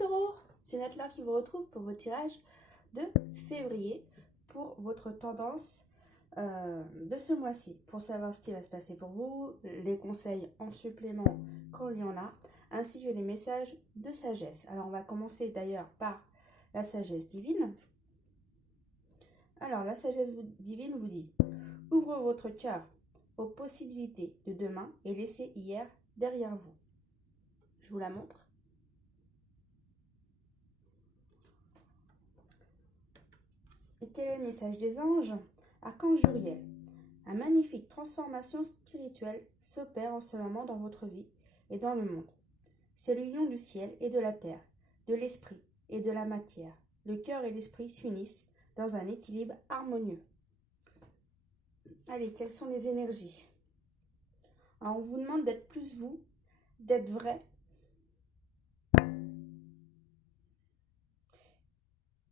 Taureau, c'est Nathalie qui vous retrouve pour votre tirage de février pour votre tendance de ce mois-ci. Pour savoir ce qui va se passer pour vous, les conseils en supplément quand il y en a, ainsi que les messages de sagesse. Alors on va commencer d'ailleurs par la sagesse divine. Alors la sagesse divine vous dit: ouvre votre cœur aux possibilités de demain et laissez hier derrière vous. Je vous la montre. Et quel est le message des anges? Archange Uriel. Une magnifique transformation spirituelle s'opère en ce moment dans votre vie et dans le monde. C'est l'union du ciel et de la terre, de l'esprit et de la matière. Le cœur et l'esprit s'unissent dans un équilibre harmonieux. Allez, quelles sont les énergies? Alors, on vous demande d'être plus vous, d'être vrai.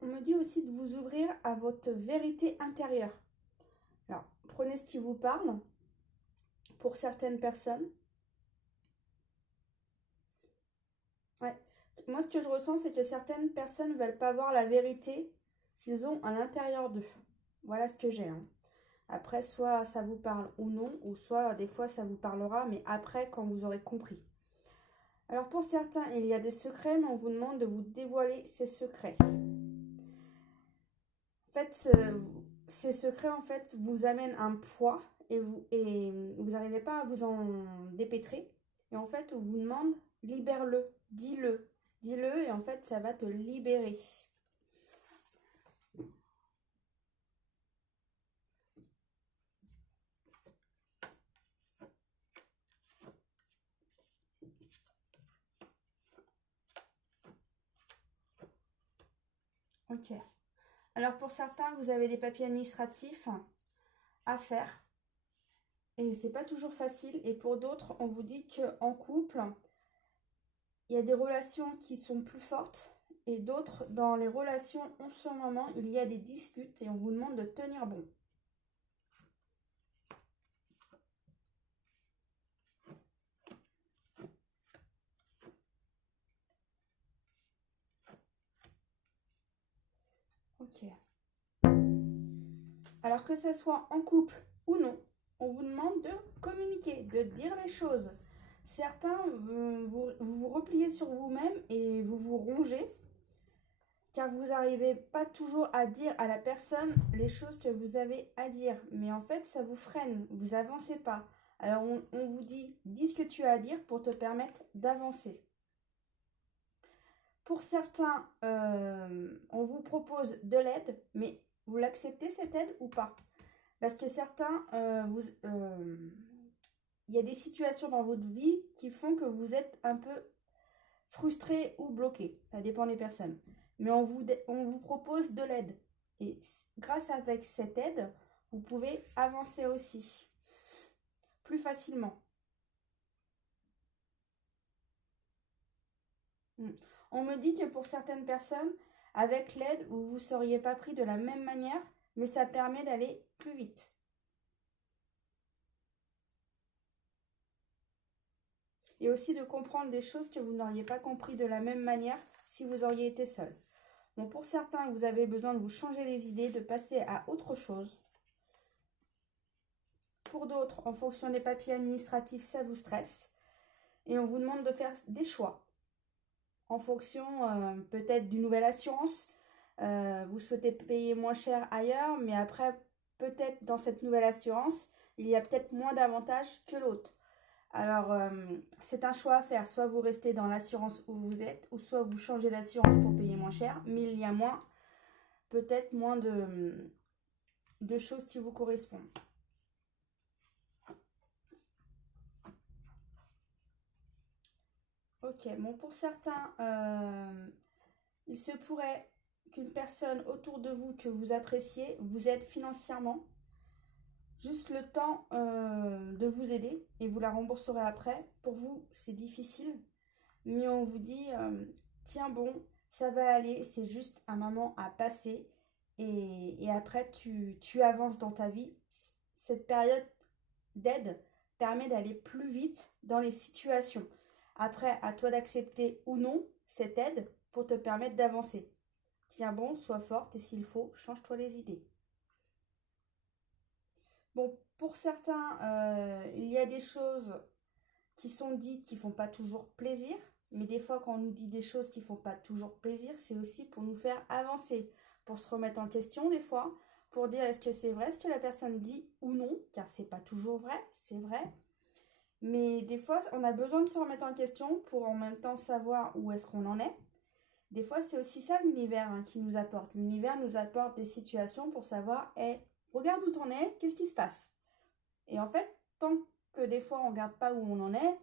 On me dit aussi de vous ouvrir à votre vérité intérieure. Alors, prenez ce qui vous parle pour certaines personnes. Ouais. Moi, ce que je ressens, c'est que certaines personnes ne veulent pas voir la vérité qu'ils ont à l'intérieur d'eux. Voilà ce que j'ai. Après, soit ça vous parle ou non, ou soit des fois ça vous parlera, mais après, quand vous aurez compris. Alors, pour certains, il y a des secrets, mais on vous demande de vous dévoiler ces secrets. En fait, ces secrets, en fait, vous amènent un poids et vous n'arrivez pas à vous en dépêtrer. Et en fait, on vous demande, libère-le, dis-le. Dis-le et en fait, ça va te libérer. Ok. Alors, pour certains, vous avez des papiers administratifs à faire. Et c'est pas toujours facile. Et pour d'autres, on vous dit qu'en couple, il y a des relations qui sont plus fortes. Et d'autres, dans les relations en ce moment, il y a des disputes et on vous demande de tenir bon. Ok. Alors que ce soit en couple ou non, on vous demande de communiquer, de dire les choses. Certains, vous vous repliez sur vous-même et vous vous rongez, car vous n'arrivez pas toujours à dire à la personne les choses que vous avez à dire. Mais en fait, ça vous freine, vous avancez pas. Alors on vous dit, dis ce que tu as à dire pour te permettre d'avancer. Pour certains, on vous propose de l'aide, mais vous l'acceptez cette aide ou pas? Parce que certains, il y a des situations dans votre vie qui font que vous êtes un peu frustré ou bloqué. Ça dépend des personnes. Mais on vous propose de l'aide. Et grâce avec cette aide, vous pouvez avancer aussi plus facilement. On me dit que pour certaines personnes, avec l'aide, vous ne seriez pas pris de la même manière, mais ça permet d'aller plus vite. Et aussi de comprendre des choses que vous n'auriez pas compris de la même manière si vous auriez été seul. Bon, pour certains, vous avez besoin de vous changer les idées, de passer à autre chose. Pour d'autres, en fonction des papiers administratifs, ça vous stresse. Et on vous demande de faire des choix. En fonction peut-être d'une nouvelle assurance. Vous souhaitez payer moins cher ailleurs, mais après, peut-être dans cette nouvelle assurance, il y a peut-être moins d'avantages que l'autre. Alors, c'est un choix à faire. Soit vous restez dans l'assurance où vous êtes, ou soit vous changez d'assurance pour payer moins cher, mais il y a peut-être moins de choses qui vous correspondent. Ok, bon, pour certains, il se pourrait qu'une personne autour de vous que vous appréciez vous aide financièrement. Juste le temps de vous aider et vous la rembourserez après. Pour vous, c'est difficile, mais on vous dit, tiens bon, ça va aller, c'est juste un moment à passer et après tu avances dans ta vie. Cette période d'aide permet d'aller plus vite dans les situations. Après, à toi d'accepter ou non cette aide, pour te permettre d'avancer. Tiens bon, sois forte et s'il faut, change-toi les idées. Bon, pour certains, il y a des choses qui sont dites qui font pas toujours plaisir, mais des fois quand on nous dit des choses qui font pas toujours plaisir, c'est aussi pour nous faire avancer, pour se remettre en question des fois, pour dire est-ce que c'est vrai ce que la personne dit ou non, car c'est pas toujours vrai, c'est vrai. Mais des fois, on a besoin de se remettre en question pour en même temps savoir où est-ce qu'on en est. Des fois, c'est aussi ça l'univers qui nous apporte. L'univers nous apporte des situations pour savoir, regarde où t'en es, qu'est-ce qui se passe? Et en fait, tant que des fois on regarde pas où on en est,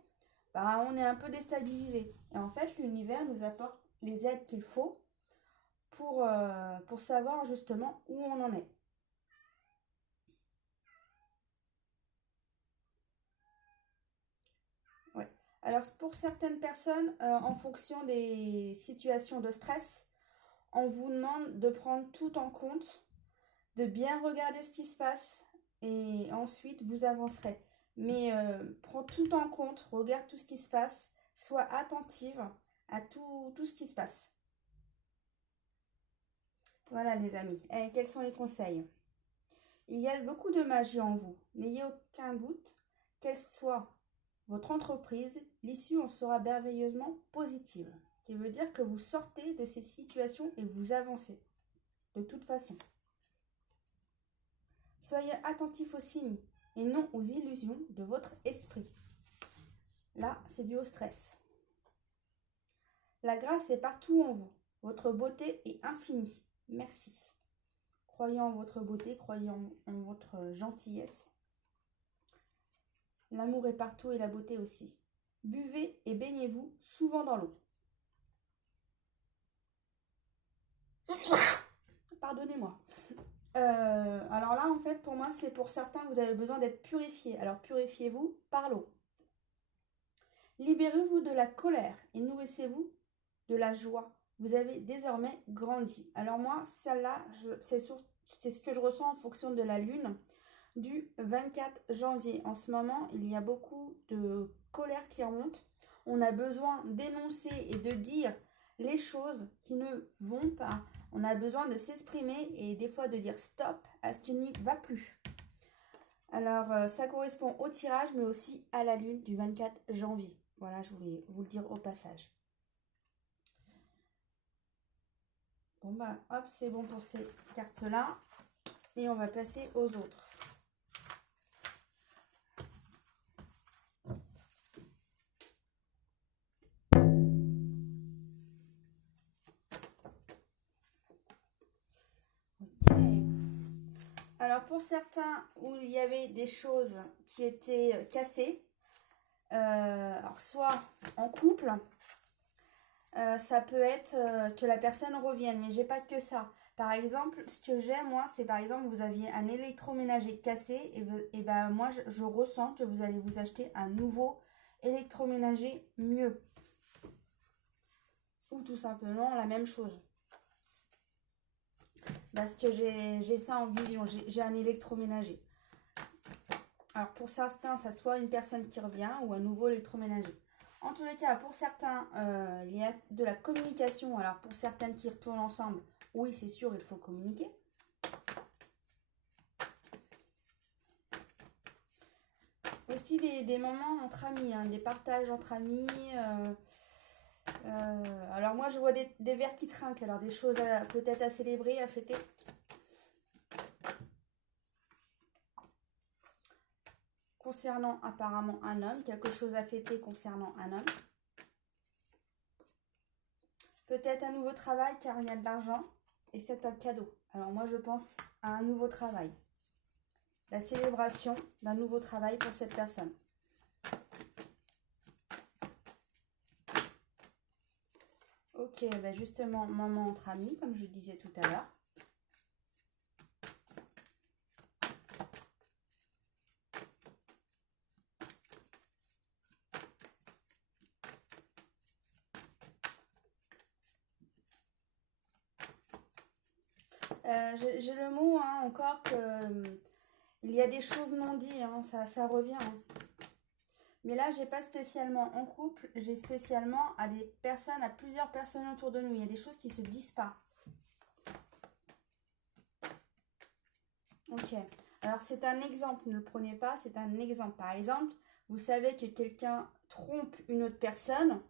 bah, on est un peu déstabilisé. Et en fait, l'univers nous apporte les aides qu'il faut pour savoir justement où on en est. Ouais. Alors pour certaines personnes, en fonction des situations de stress, on vous demande de prendre tout en compte, de bien regarder ce qui se passe et ensuite vous avancerez. Mais prends tout en compte, regarde tout ce qui se passe, sois attentive à tout ce qui se passe. Voilà les amis. Et quels sont les conseils? Il y a beaucoup de magie en vous. N'ayez aucun doute, quelle soit votre entreprise, l'issue en sera merveilleusement positive. Ce qui veut dire que vous sortez de ces situations et vous avancez. De toute façon. Soyez attentif aux signes et non aux illusions de votre esprit. Là, c'est dû au stress. La grâce est partout en vous. Votre beauté est infinie. Merci. Croyez en votre beauté, croyez en votre gentillesse. L'amour est partout et la beauté aussi. Buvez et baignez-vous souvent dans l'eau. Pardonnez-moi. Alors là, en fait, pour moi, c'est pour certains, vous avez besoin d'être purifié. Alors purifiez-vous par l'eau. Libérez-vous de la colère et nourrissez-vous de la joie. Vous avez désormais grandi. Alors moi, celle-là, c'est ce que je ressens en fonction de la lune du 24 janvier. En ce moment, il y a beaucoup de colère qui remonte. On a besoin d'énoncer et de dire les choses qui ne vont pas. On a besoin de s'exprimer et des fois de dire stop à ce qui n'y va plus. Alors, ça correspond au tirage, mais aussi à la lune du 24 janvier. Voilà, je voulais vous le dire au passage. Bon, bah, hop, c'est bon pour ces cartes-là. Et on va passer aux autres. Ok. Alors, pour certains où il y avait des choses qui étaient cassées, alors soit en couple, ça peut être que la personne revienne, mais j'ai pas que ça. Par exemple, ce que j'ai moi, c'est par exemple vous aviez un électroménager cassé et ben moi je ressens que vous allez vous acheter un nouveau électroménager mieux. Ou tout simplement la même chose. Parce que j'ai ça en vision, j'ai un électroménager. Alors pour certains, ça soit une personne qui revient ou un nouveau électroménager. En tous les cas, pour certains, il y a de la communication. Alors pour certaines qui retournent ensemble, oui, c'est sûr, il faut communiquer. Aussi des moments entre amis, des partages entre amis. Alors moi, je vois des verres qui trinquent. Alors des choses peut-être à célébrer, à fêter. Concernant apparemment un homme, quelque chose à fêter concernant un homme. Peut-être un nouveau travail car il y a de l'argent et c'est un cadeau. Alors moi je pense à un nouveau travail. La célébration d'un nouveau travail pour cette personne. Ok, ben justement, moment entre amis, comme je disais tout à l'heure. J'ai le mot encore que il y a des choses non dites, ça revient. Mais là, j'ai pas spécialement en couple, j'ai spécialement à des personnes, à plusieurs personnes autour de nous. Il y a des choses qui se disent pas. Ok. Alors, c'est un exemple, ne le prenez pas, c'est un exemple. Par exemple, vous savez que quelqu'un trompe une autre personne,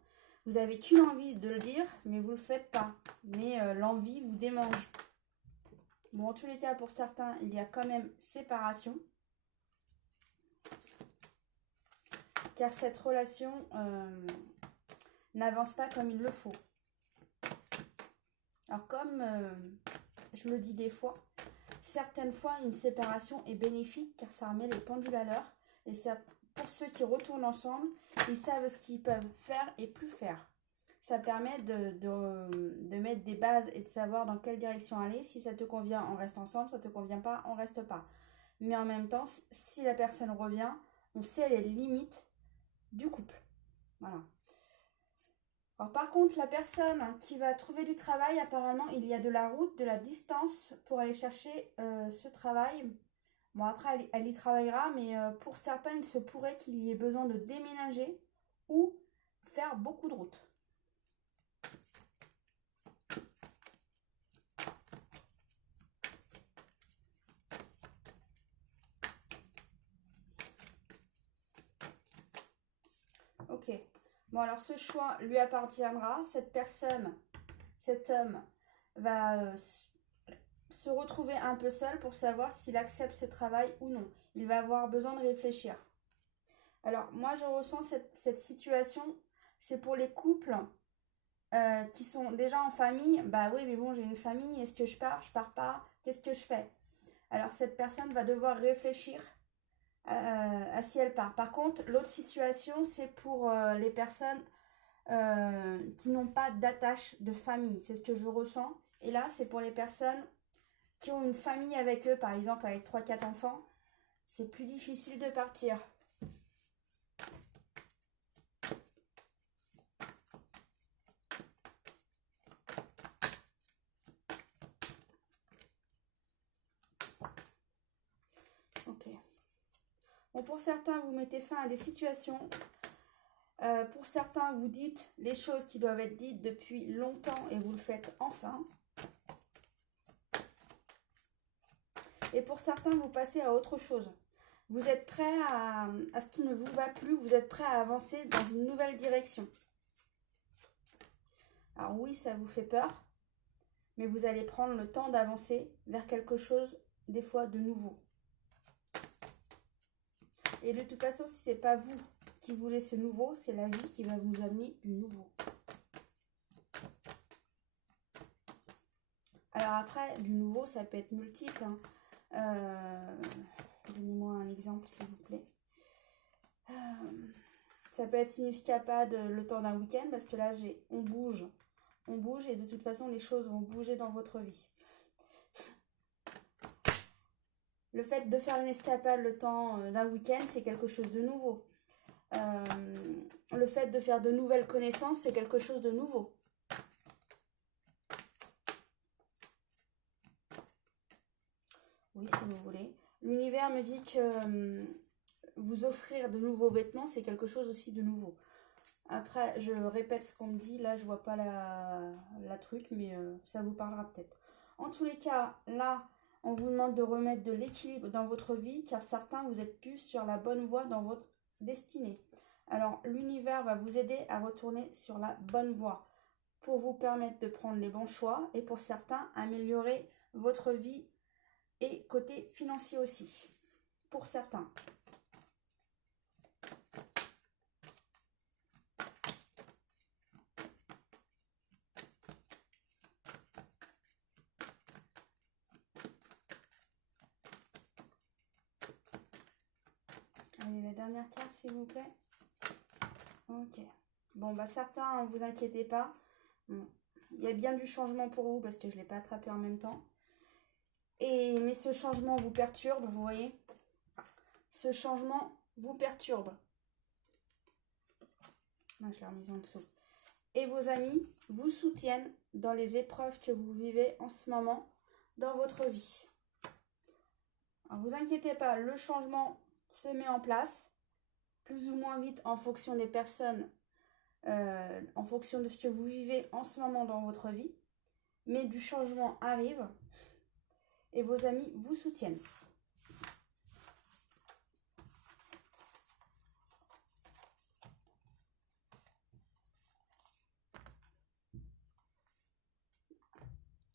vous n'avez qu'une envie de le dire, mais vous ne le faites pas. Mais l'envie vous démange. Bon, en tous les cas, pour certains, il y a quand même séparation. Car cette relation n'avance pas comme il le faut. Alors, comme je le dis des fois, certaines fois, une séparation est bénéfique car ça remet les pendules à l'heure. Et ça, pour ceux qui retournent ensemble, ils savent ce qu'ils peuvent faire et plus faire. Ça permet de mettre des bases et de savoir dans quelle direction aller. Si ça te convient, on reste ensemble. Si ça te convient pas, on reste pas. Mais en même temps, si la personne revient, on sait les limites du couple. Voilà. Alors, par contre, la personne qui va trouver du travail, apparemment, il y a de la route, de la distance pour aller chercher ce travail. Bon, après, elle y travaillera, mais pour certains, il se pourrait qu'il y ait besoin de déménager ou faire beaucoup de route. Ok. Bon, alors ce choix lui appartiendra. Cette personne, cet homme, va se retrouver un peu seul pour savoir s'il accepte ce travail ou non. Il va avoir besoin de réfléchir. Alors, moi, je ressens cette situation, c'est pour les couples qui sont déjà en famille. Bah oui, mais bon, j'ai une famille, est-ce que je pars? Je pars pas? Qu'est-ce que je fais? Alors, cette personne va devoir réfléchir à si elle part. Par contre, l'autre situation, c'est pour les personnes qui n'ont pas d'attache de famille. C'est ce que je ressens. Et là, c'est pour les personnes qui ont une famille avec eux, par exemple avec 3-4 enfants. C'est plus difficile de partir. Ok. Bon, pour certains, vous mettez fin à des situations. Pour certains, vous dites les choses qui doivent être dites depuis longtemps et vous le faites enfin. Et pour certains, vous passez à autre chose. Vous êtes prêt à ce qui ne vous va plus, vous êtes prêt à avancer dans une nouvelle direction. Alors oui, ça vous fait peur, mais vous allez prendre le temps d'avancer vers quelque chose, des fois, de nouveau. Et de toute façon, si ce n'est pas vous qui voulez ce nouveau, c'est la vie qui va vous amener du nouveau. Alors après, du nouveau, ça peut être multiple. Hein. Donnez-moi un exemple, s'il vous plaît. Ça peut être une escapade le temps d'un week-end, parce que là, on bouge et de toute façon, les choses vont bouger dans votre vie. Le fait de faire une escapade le temps d'un week-end, c'est quelque chose de nouveau. Le fait de faire de nouvelles connaissances, c'est quelque chose de nouveau. Oui, si vous voulez. L'univers me dit que vous offrir de nouveaux vêtements, c'est quelque chose aussi de nouveau. Après, je répète ce qu'on me dit. Là, je vois pas la truc, mais ça vous parlera peut-être. En tous les cas, là, on vous demande de remettre de l'équilibre dans votre vie, car certains, vous êtes plus sur la bonne voie dans votre destinée. Alors, l'univers va vous aider à retourner sur la bonne voie pour vous permettre de prendre les bons choix et pour certains, améliorer votre vie et côté financier aussi, pour certains. Allez, la dernière carte, s'il vous plaît. Ok. Bon, bah certains, ne vous inquiétez pas. Bon, il y a bien du changement pour vous parce que je ne l'ai pas attrapé en même temps. Mais ce changement vous perturbe, vous voyez. Ce changement vous perturbe. Là, je l'ai remise en dessous. Et vos amis vous soutiennent dans les épreuves que vous vivez en ce moment dans votre vie. Alors, vous inquiétez pas, le changement se met en place. plus ou moins vite en fonction des personnes, en fonction de ce que vous vivez en ce moment dans votre vie. Mais du changement arrive et vos amis vous soutiennent.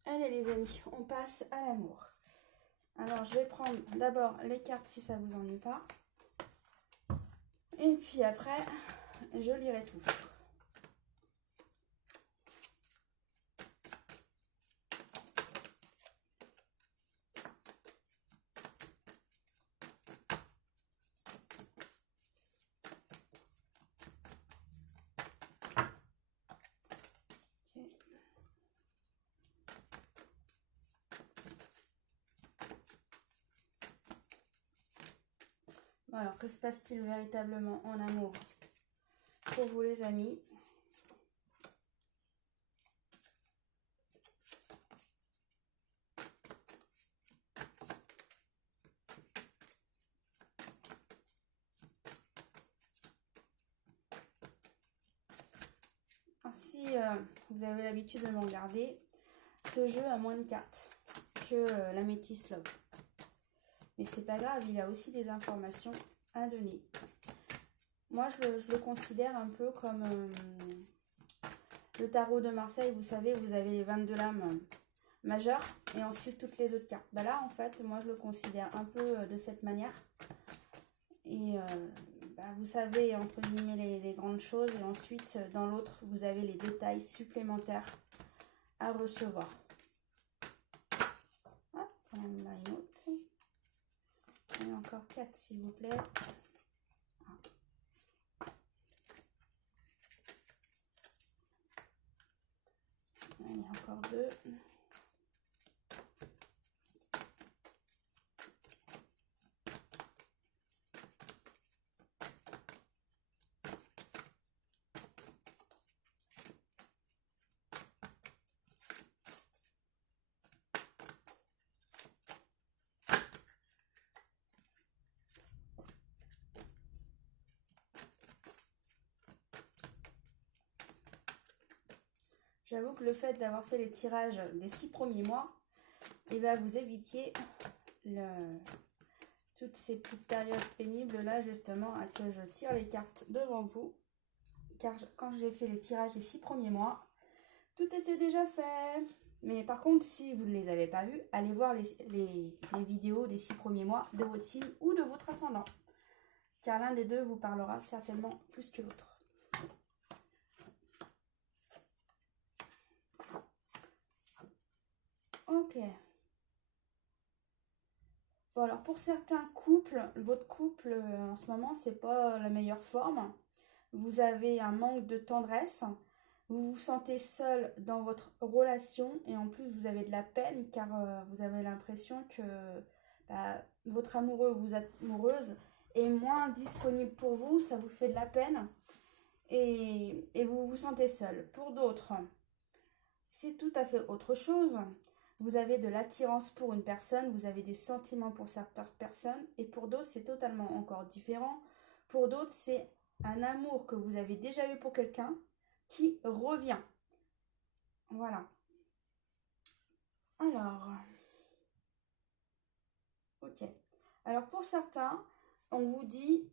Allez les amis, on passe à l'amour. Alors je vais prendre d'abord les cartes si ça vous ennuie pas. Et puis après, je lirai tout. Alors, que se passe-t-il véritablement en amour pour vous les amis? Si vous avez l'habitude de m'en garder, ce jeu a moins de cartes que la Métis Love. Mais c'est pas grave, il y a aussi des informations à donner. Moi, je le considère un peu comme le tarot de Marseille. Vous savez, vous avez les 22 lames majeures et ensuite toutes les autres cartes. Bah là, en fait, moi, je le considère un peu de cette manière. Et vous savez, entre guillemets, les grandes choses. Et ensuite, dans l'autre, vous avez les détails supplémentaires à recevoir. Hop, on en a une autre. Et encore 4, s'il vous plaît. Allez, encore 2. J'avoue que le fait d'avoir fait les tirages des 6 premiers mois, vous évitiez toutes ces petites périodes pénibles là justement à que je tire les cartes devant vous. Car quand j'ai fait les tirages des 6 premiers mois, tout était déjà fait. Mais par contre, si vous ne les avez pas vus, allez voir les vidéos des 6 premiers mois de votre signe ou de votre ascendant. Car l'un des deux vous parlera certainement plus que l'autre. Ok. Bon, alors pour certains couples, votre couple en ce moment, c'est pas la meilleure forme. Vous avez un manque de tendresse. Vous vous sentez seul dans votre relation et en plus vous avez de la peine car vous avez l'impression que votre amoureux ou votre amoureuse est moins disponible pour vous. Ça vous fait de la peine et vous vous sentez seul. Pour d'autres, c'est tout à fait autre chose. Vous avez de l'attirance pour une personne, vous avez des sentiments pour certaines personnes et pour d'autres, c'est totalement encore différent. Pour d'autres, c'est un amour que vous avez déjà eu pour quelqu'un qui revient. Voilà. Alors, ok. Alors pour certains, on vous dit,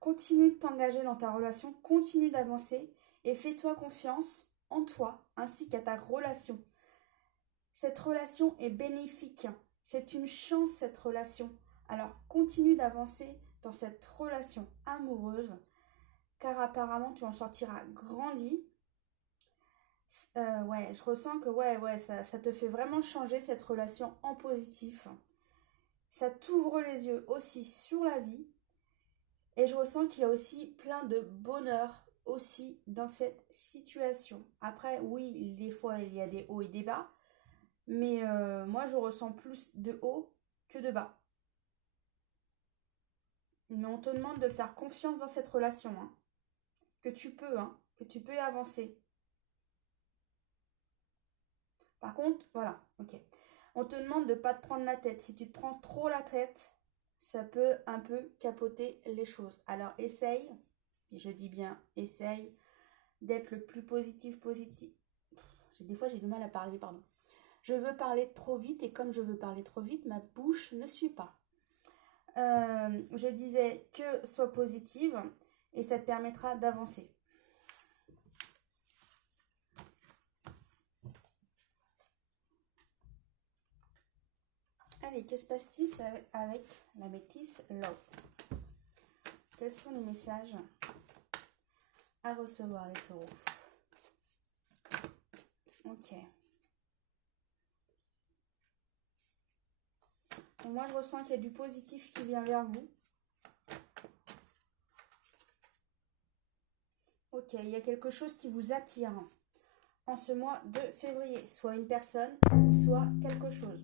continue de t'engager dans ta relation, continue d'avancer et fais-toi confiance en toi ainsi qu'à ta relation. Cette relation est bénéfique. C'est une chance, cette relation. Alors, continue d'avancer dans cette relation amoureuse, car apparemment, tu en sortiras grandi. Ouais, je ressens que ça te fait vraiment changer cette relation en positif. Ça t'ouvre les yeux aussi sur la vie. Et je ressens qu'il y a aussi plein de bonheur aussi dans cette situation. Après, oui, des fois, il y a des hauts et des bas. Mais moi, je ressens plus de haut que de bas. Mais on te demande de faire confiance dans cette relation. Hein. Que tu peux y avancer. Par contre, voilà, ok. On te demande de ne pas te prendre la tête. Si tu te prends trop la tête, ça peut un peu capoter les choses. Alors essaye, et je dis bien essaye, d'être le plus positif. Des fois j'ai du mal à parler, pardon. Je veux parler trop vite et comme je veux parler trop vite, ma bouche ne suit pas. Je disais que sois positive et ça te permettra d'avancer. Allez, que se passe-t-il avec la métisse Love? Quels sont les messages à recevoir les taureaux? Ok. Bon, moi, je ressens qu'il y a du positif qui vient vers vous. Ok, il y a quelque chose qui vous attire en ce mois de février. Soit une personne, soit quelque chose.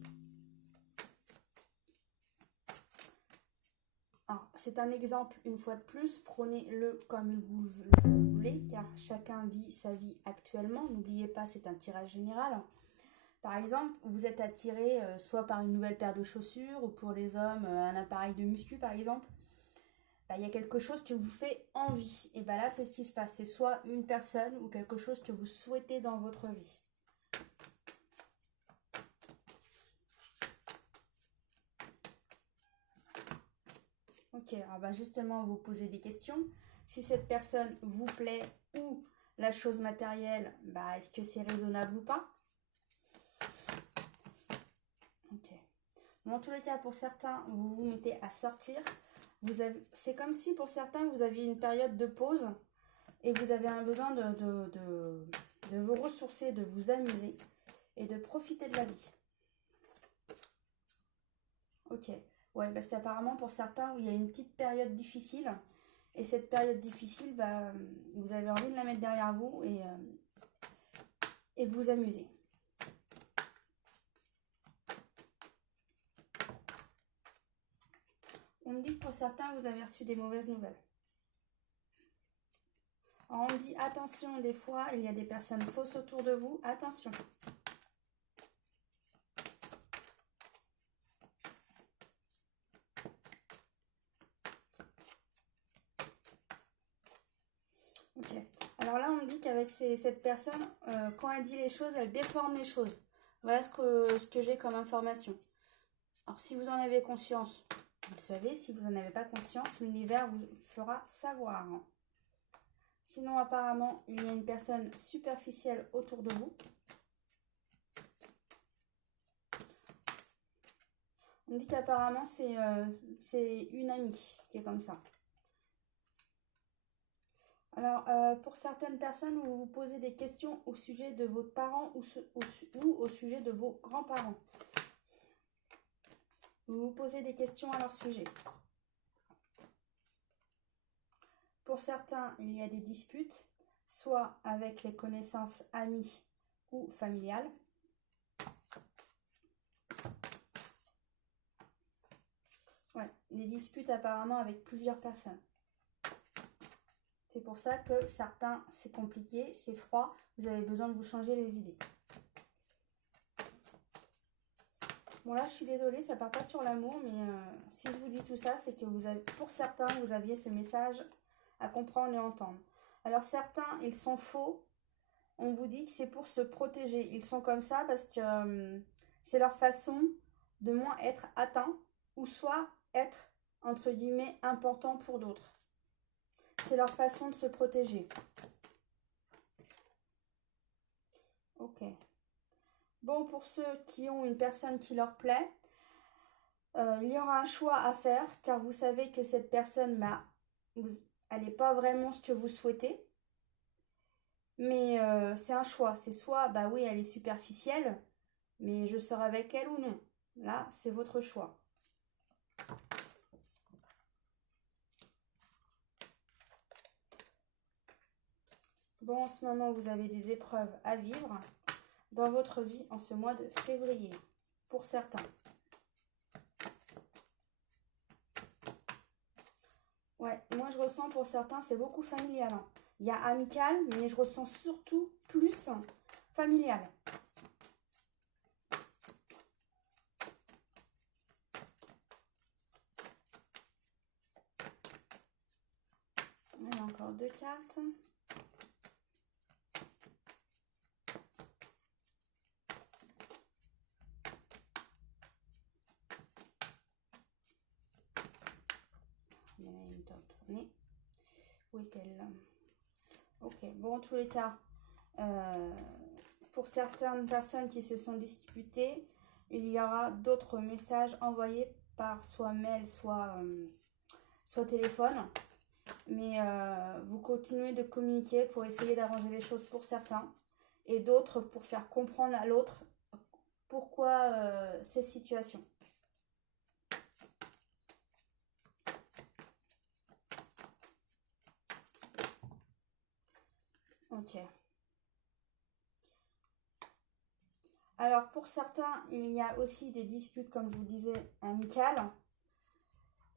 C'est un exemple, une fois de plus, prenez-le comme vous le voulez, car chacun vit sa vie actuellement. N'oubliez pas, c'est un tirage général. Par exemple, vous êtes attiré soit par une nouvelle paire de chaussures, ou pour les hommes, un appareil de muscu, par exemple. Il y a quelque chose qui vous fait envie. Et là, c'est ce qui se passe. C'est soit une personne ou quelque chose que vous souhaitez dans votre vie. Ok, alors justement, vous posez des questions. Si cette personne vous plaît ou la chose matérielle, est-ce que c'est raisonnable ou pas? Ok. Bon, en tous les cas, pour certains, vous vous mettez à sortir. C'est comme si pour certains, vous aviez une période de pause et vous avez un besoin de vous ressourcer, de vous amuser et de profiter de la vie. Ok. Ouais, parce qu'apparemment, pour certains, il y a une petite période difficile. Et cette période difficile, vous avez envie de la mettre derrière vous et de vous amuser. On me dit que pour certains, vous avez reçu des mauvaises nouvelles. Alors, on me dit, attention, des fois, il y a des personnes fausses autour de vous. Attention. Ok. Alors là, on me dit qu'avec cette personne, quand elle dit les choses, elle déforme les choses. Voilà ce que j'ai comme information. Alors, si vous en avez conscience, vous le savez. Si vous n'en avez pas conscience, l'univers vous fera savoir. Sinon, apparemment, il y a une personne superficielle autour de vous. On dit qu'apparemment, c'est une amie qui est comme ça. Alors, pour certaines personnes, vous vous posez des questions au sujet de vos parents ou au sujet de vos grands-parents. Vous vous posez des questions à leur sujet. Pour certains, il y a des disputes, soit avec les connaissances amies ou familiales. Ouais, des disputes apparemment avec plusieurs personnes. C'est pour ça que certains, c'est compliqué, c'est froid, vous avez besoin de vous changer les idées. Bon là, je suis désolée, ça part pas sur l'amour, mais si je vous dis tout ça, c'est que pour certains, vous aviez ce message à comprendre et entendre. Alors certains, ils sont faux. On vous dit que c'est pour se protéger. Ils sont comme ça parce que c'est leur façon de moins être atteint ou soit être, entre guillemets, important pour d'autres. C'est leur façon de se protéger. Ok. Bon, pour ceux qui ont une personne qui leur plaît, il y aura un choix à faire car vous savez que cette personne, elle n'est pas vraiment ce que vous souhaitez. Mais c'est un choix. C'est soit, oui, elle est superficielle, mais je sors avec elle ou non. Là, c'est votre choix. Bon, en ce moment, vous avez des épreuves à vivre dans votre vie en ce mois de février, pour certains. Ouais, moi je ressens pour certains, c'est beaucoup familial. Il y a amical, mais je ressens surtout plus familial. Il y a encore 2 cartes. Il y en a une tournée. Où est-elle? Ok, bon, en tous les cas, pour certaines personnes qui se sont disputées, il y aura d'autres messages envoyés par soit mail, soit téléphone. Mais vous continuez de communiquer pour essayer d'arranger les choses pour certains. Et d'autres pour faire comprendre à l'autre pourquoi ces situations. Ok. Alors pour certains, il y a aussi des disputes, comme je vous disais, amicales.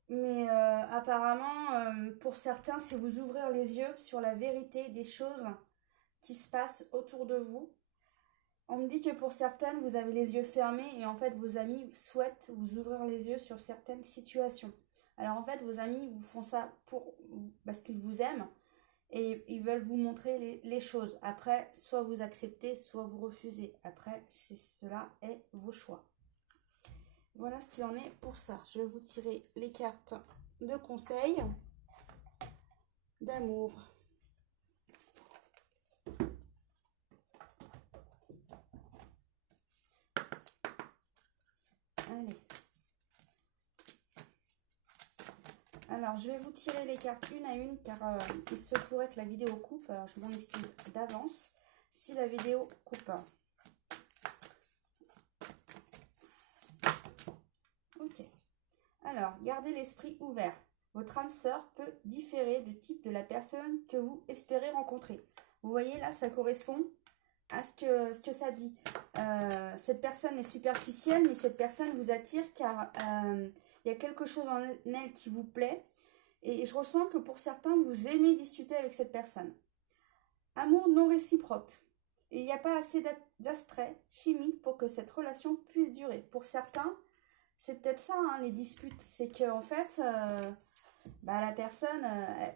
Mais apparemment, pour certains, c'est vous ouvrir les yeux sur la vérité des choses qui se passent autour de vous. On me dit que pour certaines, vous avez les yeux fermés et en fait, vos amis souhaitent vous ouvrir les yeux sur certaines situations. Alors en fait, vos amis vous font ça parce qu'ils vous aiment et ils veulent vous montrer les choses. Après, soit vous acceptez, soit vous refusez. Après, cela est vos choix. Voilà ce qu'il en est pour ça. Je vais vous tirer les cartes de conseil, d'amour. Allez. Alors, je vais vous tirer les cartes une à une car il se pourrait que la vidéo coupe. Alors, je m'en excuse d'avance si la vidéo coupe. Ok. Alors, gardez l'esprit ouvert. Votre âme sœur peut différer du type de la personne que vous espérez rencontrer. Vous voyez là, ça correspond à ce que ça dit. Cette personne est superficielle, mais cette personne vous attire car il y a quelque chose en elle qui vous plaît. Et je ressens que pour certains, vous aimez discuter avec cette personne. Amour non réciproque. Il n'y a pas assez d'astrait chimique pour que cette relation puisse durer. Pour certains, c'est peut-être ça, hein, les disputes. C'est qu'en fait, la personne,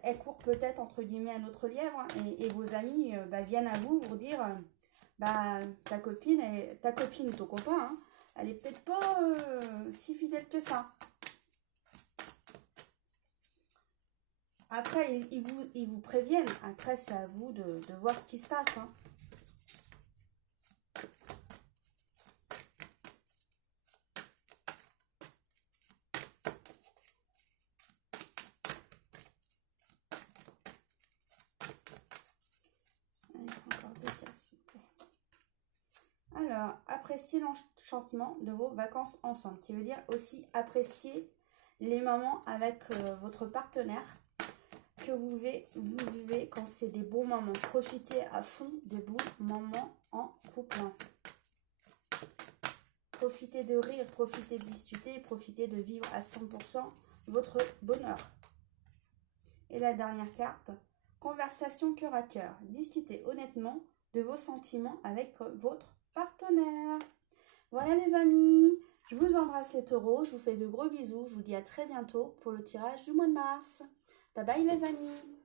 elle court peut-être, entre guillemets, un autre lièvre. Hein, et vos amis viennent à vous pour dire, ta copine ou ton copain, hein, elle est peut-être pas si fidèle que ça. Après, ils vous préviennent. Après, c'est à vous de voir ce qui se passe. Hein. Allez, encore 2 cartes, s'il vous plaît. Alors, appréciez l'enchantement de vos vacances ensemble, qui veut dire aussi apprécier les moments avec votre partenaire que vous vivez quand c'est des bons moments. Profitez à fond des bons moments en couple. Profitez de rire, profitez de discuter, profitez de vivre à 100% votre bonheur. Et la dernière carte, conversation cœur à cœur. Discutez honnêtement de vos sentiments avec votre partenaire. Voilà les amis, je vous embrasse les taureaux, je vous fais de gros bisous, je vous dis à très bientôt pour le tirage du mois de mars. Bye bye les amis.